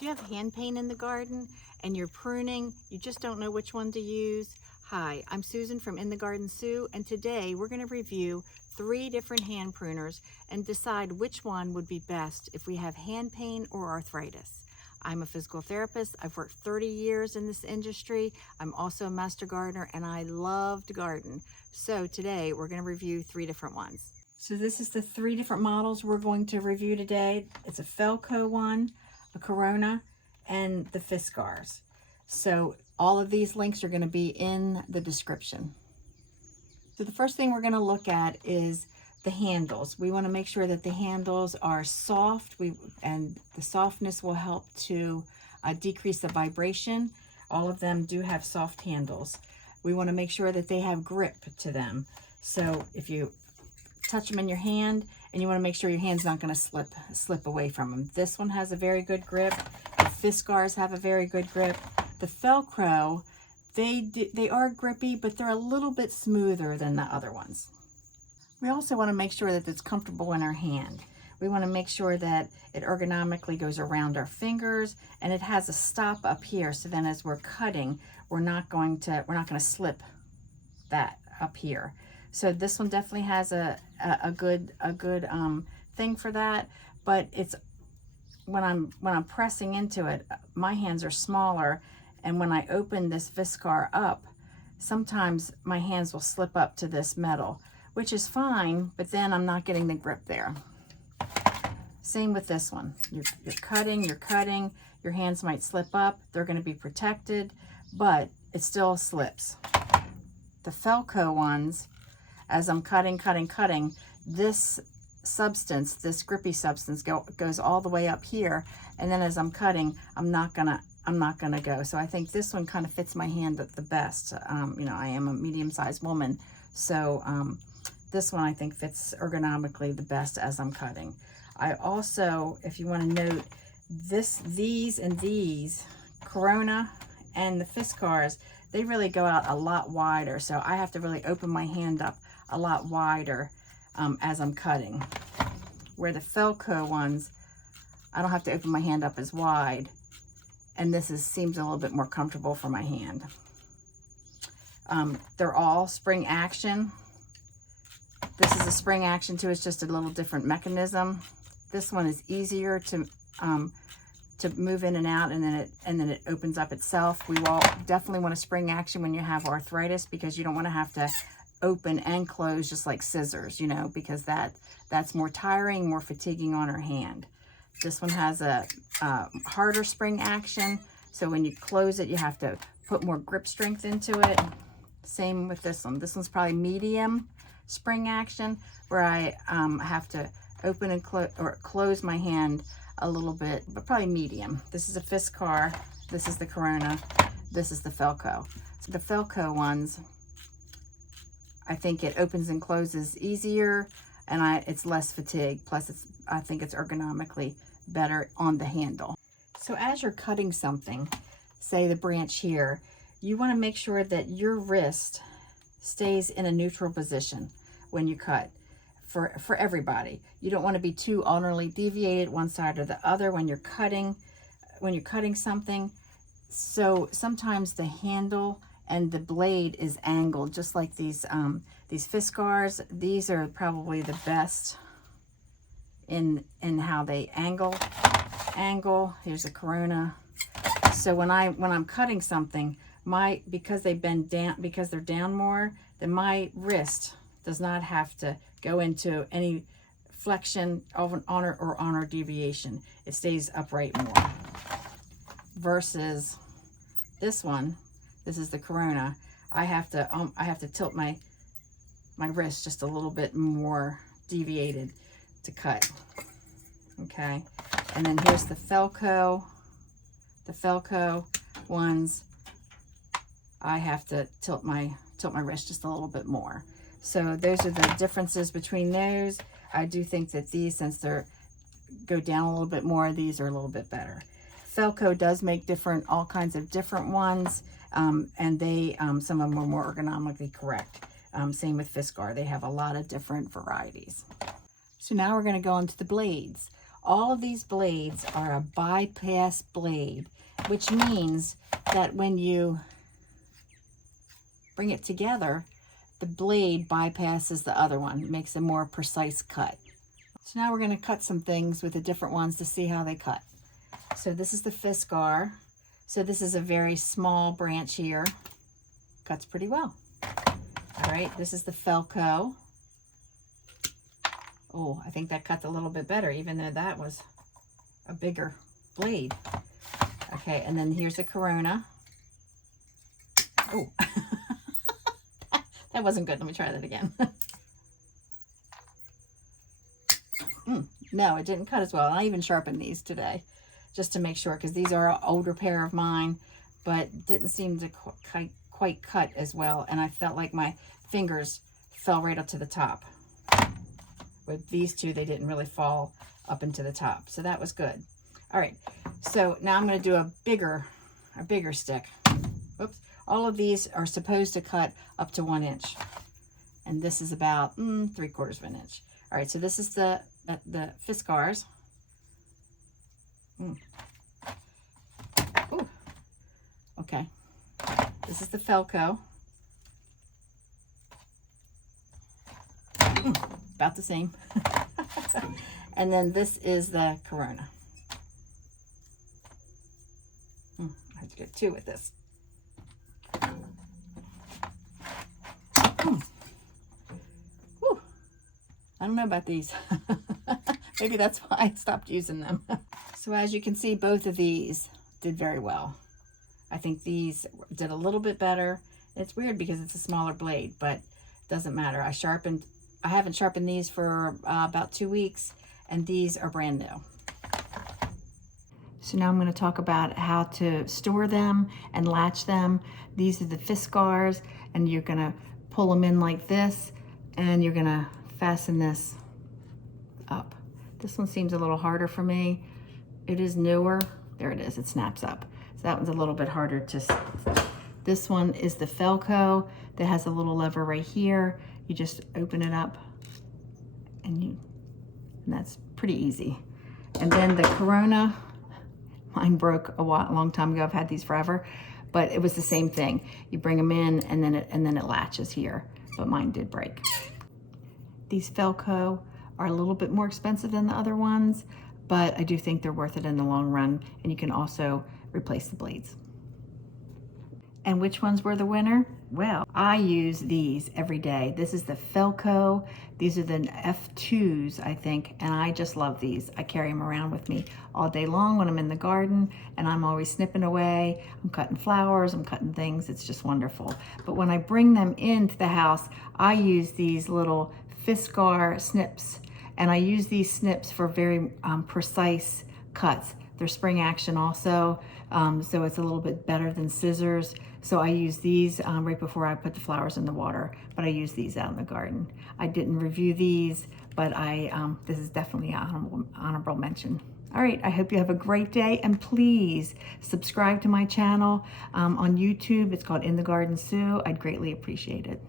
Do you have hand pain in the garden and you're pruning, you just don't know which one to use? Hi, I'm Susan from In the Garden Sue, and today we're going to review 3 different hand pruners and decide which one would be best if we have hand pain or arthritis. I'm a physical therapist. I've worked 30 years in this industry. I'm also a master gardener and I love to garden. So today we're going to review 3 different ones. So this is the 3 different models we're going to review today. It's a Felco one, a Corona, and the Fiskars. So all of these links are going to be in the description. So the first thing we're going to look at is the handles. We want to make sure that the handles are soft, and the softness will help to decrease the vibration. All of them do have soft handles. We want to make sure that they have grip to them. So if you touch them in your hand, and you want to make sure your hand's not going to slip away from them. This one has a very good grip. The Fiskars have a very good grip. The Velcro, they are grippy, but they're a little bit smoother than the other ones. We also want to make sure that it's comfortable in our hand. We want to make sure that it ergonomically goes around our fingers, and it has a stop up here, so then as we're cutting, we're not going to slip that up here. So this one definitely has a good thing for that, but it's when I'm pressing into it, my hands are smaller, and when I open this Fiskar up, sometimes my hands will slip up to this metal, which is fine, but then I'm not getting the grip there. Same with this one. You're cutting, your hands might slip up, they're going to be protected, but it still slips. The Felco ones, as I'm cutting, this substance, this grippy substance goes all the way up here, and then as I'm cutting, I'm not gonna go. So I think this one kind of fits my hand the best. You know, I am a medium-sized woman, so this one I think fits ergonomically the best as I'm cutting. I also, if you want to note, these Corona and the Fiskars, they really go out a lot wider, so I have to really open my hand up a lot wider as I'm cutting. Where the Felco ones, I don't have to open my hand up as wide, and this seems a little bit more comfortable for my hand. They're all spring action. This is a spring action too, it's just a little different mechanism. This one is easier to move in and out, and then it opens up itself. We will definitely want a spring action when you have arthritis, because you don't want to have to open and close just like scissors, you know, because that's more tiring, more fatiguing on our hand. This one has a harder spring action, so when you close it, you have to put more grip strength into it. Same with this one. This one's probably medium spring action, where I have to open and close my hand a little bit, but probably medium. This is a Fiskar, this is the Corona, this is the Felco. So the Felco ones, I think it opens and closes easier, and it's less fatigue. Plus, I think it's ergonomically better on the handle. So as you're cutting something, say the branch here, you want to make sure that your wrist stays in a neutral position when you cut. For everybody, you don't want to be too alternately deviated one side or the other when you're cutting something. So sometimes the handle and the blade is angled, just like these Fiskars. These are probably the best in how they angle. Here's a Corona. So when I'm cutting something, because they bend down, because they're down more, then my wrist does not have to go into any flexion of an honor or honor deviation. It stays upright more. Versus this one, this is the Corona. I have to tilt my wrist just a little bit more deviated to cut. Okay, and then here's the Felco. The Felco ones, I have to tilt my wrist just a little bit more. So those are the differences between those. I do think that these, since they go down a little bit more, these are a little bit better. Felco does make all kinds of different ones, and they some of them are more ergonomically correct. Same with Fiskar, they have a lot of different varieties. So now we're going to go into the blades. all of these blades are a bypass blade, which means that when you bring it together, the blade bypasses the other one. It makes a more precise cut. So now we're going to cut some things with the different ones to see how they cut. So this is the Fiskar. So this is a very small branch here. Cuts pretty well. All right, this is the Felco. Oh, I think that cut a little bit better, even though that was a bigger blade. Okay, and then here's a Corona. Oh, that wasn't good. Let me try that again. No, it didn't cut as well. I even sharpened these today just to make sure, because these are an older pair of mine, but didn't seem to quite cut as well. And I felt like my fingers fell right up to the top. With these two, they didn't really fall up into the top. So that was good. All right, so now I'm going to do a bigger stick. Oops. All of these are supposed to cut up to 1 inch. And this is about 3/4 of an inch. All right, so this is the Fiskars. Ooh. Okay. This is the Felco. About the same. And then this is the Corona. I have to get 2 with this. Whew. I don't know about these. Maybe that's why I stopped using them. So as you can see, both of these did very well. I think these did a little bit better. It's weird because it's a smaller blade, but it doesn't matter. I haven't sharpened these for about 2 weeks, and these are brand new. So now I'm going to talk about how to store them and latch them. These are the Fiskars, and you're going to pull them in like this, and you're going to fasten this up. This one seems a little harder for me. It is newer. There it is. It snaps up. So that one's a little bit harder to... This one is the Felco that has a little lever right here. You just open it up, and that's pretty easy. And then the Corona, mine broke a long time ago. I've had these forever, but it was the same thing. You bring them in, and then it latches here, but mine did break. These Felco are a little bit more expensive than the other ones, but I do think they're worth it in the long run, and you can also replace the blades. And which ones were the winner? Well, I use these every day. This is the Felco. These are the F2s, I think, and I just love these. I carry them around with me all day long when I'm in the garden, and I'm always snipping away. I'm cutting flowers, I'm cutting things. It's just wonderful. But when I bring them into the house, I use these little Fiskar snips, and I use these snips for very precise cuts. They're spring action also, so it's a little bit better than scissors. So I use these right before I put the flowers in the water, but I use these out in the garden. I didn't review these, but this is definitely an honorable mention. All right, I hope you have a great day, and please subscribe to my channel on YouTube. It's called In the Garden Sue. I'd greatly appreciate it.